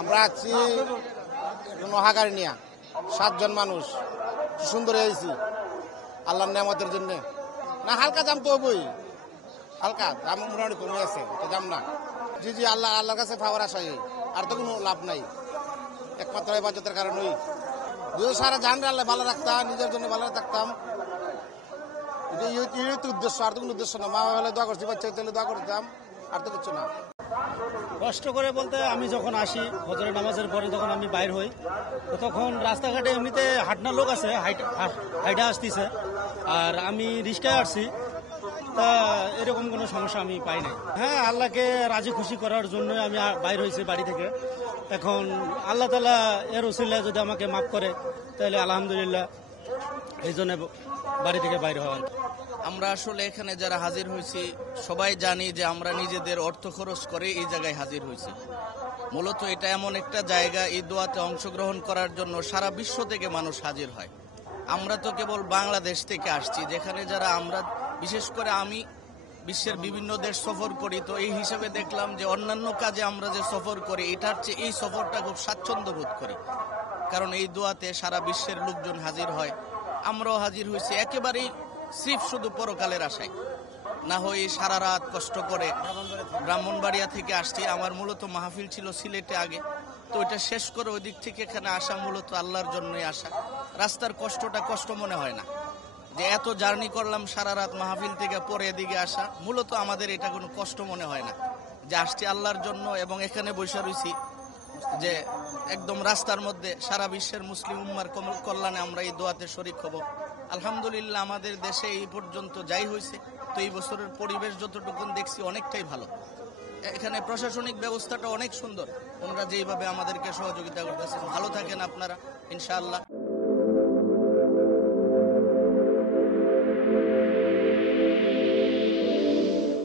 আমরা আছি নোহাগাড়ি নিয়া 7 জন মানুষ সুন্দর হয়েছি আল্লাহর নিয়ামতের জন্য। না হালকা দাম তো হবই, হালকা দাম মোটামুটি কমে আছে, তো দাম না। জি জি, আল্লাহর কাছে পাওয়ার আশাই, আর তো কোনো লাভ নাই, একমাত্র ইবাদতের কারণেই। যদি সারা জান আল্লাহ ভালো রাখতাম, নিজের জন্য ভালো থাকতাম, এই তো উদ্দেশ্য, আর তো কোনো উদ্দেশ্য না। মা বাবা দোয়া করছি, বাচ্চা হলে দোয়া করতাম, আর তো কিছু না। কষ্ট করে বলতে আমি যখন আসি ফজরের নামাজের পরে, যখন আমি বাইর হই, তো তখন রাস্তাঘাটে এমনিতে হাঁটনার লোক আছে, হাইটা আসতেছে, আর আমি রিক্সায় আসছি, তা এরকম কোনো সমস্যা আমি পাই নাই। হ্যাঁ, আল্লাহকে রাজি খুশি করার জন্য আমি বাইর হয়েছি বাড়ি থেকে। এখন আল্লাহ তাআলা এর ওসিলায় যদি আমাকে মাফ করে, তাহলে আলহামদুলিল্লাহ, এই জন্য বাড়ি থেকে বাইর হওয়া। আমরা আসলে এখানে যারা হাজির হয়েছি সবাই জানি যে আমরা নিজেদের অর্থ খরচ করে এই জায়গায় হাজির হয়েছি। মূলত এটা এমন একটা জায়গা, এই দোয়াতে অংশগ্রহণ করার জন্য সারা বিশ্ব থেকে মানুষ হাজির হয়। আমরা তো কেবল বাংলাদেশ থেকে আসছি, যেখানে যারা আমরা, বিশেষ করে আমি বিশ্বের বিভিন্ন দেশ সফর করি, তো এই হিসাবে দেখলাম যে অন্যান্য কাজে আমরা যে সফর করি, এটার চেয়ে এই সফরটা খুব স্বাচ্ছন্দ্য বোধ করি, কারণ এই দোয়াতে সারা বিশ্বের লোকজন হাজির হয়। আমরাও হাজির হয়েছি একেবারেই সিফ শুধু পরকালের আশায়, না হয়ে সারা রাত কষ্ট করে ব্রাহ্মণবাড়িয়া থেকে আসছি। আমার মূলত মাহফিল ছিল সিলেটে আগে, তো ওইটা শেষ করে ওই দিক থেকে এখানে আসা মূলত আল্লাহর জন্যই আসা। রাস্তার কষ্টটা কষ্ট মনে হয় না, যে এত জার্নি করলাম সারা রাত মাহফিল থেকে পরে এদিকে আসা, মূলত আমাদের এটা কোনো কষ্ট মনে হয় না, যে আসছি আল্লাহর জন্য। এবং এখানে বসে রয়েছি যে একদম রাস্তার মধ্যে সারা বিশ্বের মুসলিম উম্মার কল্যাণে আমরা এই দোয়াতে শরীক হব। আলহামদুলিল্লাহ, আমাদের দেশে এই পর্যন্ত যাই হয়েছে, তো এই বছরের পরিবেশ যতটুকু দেখছি অনেকটাই ভালো। এখানে প্রশাসনিক ব্যবস্থাটা অনেক সুন্দর, ওনারা যেইভাবে আমাদেরকে সহযোগিতা করতেছেন। ভালো থাকেন আপনারা, ইনশাআল্লাহ।